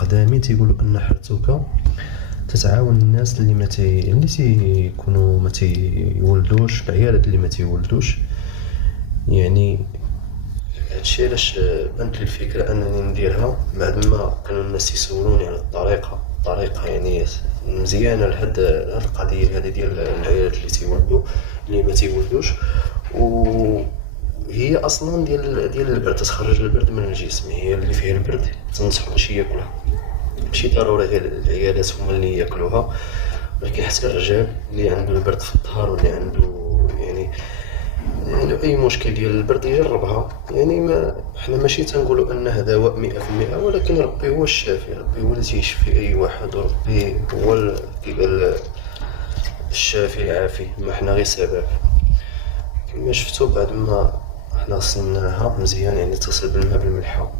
القدامين تيقولوا ان حرتوكه تتعاون الناس اللي تيكونوا ما تيولدوش، بعيالات اللي ما تيولدوش. يعني هادشي علاش بانت لي الفكره انني نديرها، بعد ما كانوا الناس يسولوني على الطريقه يعني مزيانه لهاد القضيه هذه ديال العيالات اللي ما تيولدوش. وهي اصلا ديال البرد، تخرج البرد من الجسم، هي اللي فيها البرد تنصحو باش ياكلها. ماشي ضروري غير العيالات هما اللي ياكلوها، ولكن حتى الرجال اللي عنده البرد في الظهر واللي يعني عنده اي مشكل ديال البرد يجربها. يعني ما حنا ماشي تنقولوا انها دواء 100%، ولكن ربي هو الشافي، ربي هو اللي تيشفي اي واحد، وربي هو كيبان الشافي العافي، ما حنا غير سبب. كما شفتوا بعد ما حنا غسلناها مزيان، يعني تغسل بالماء بالملحه،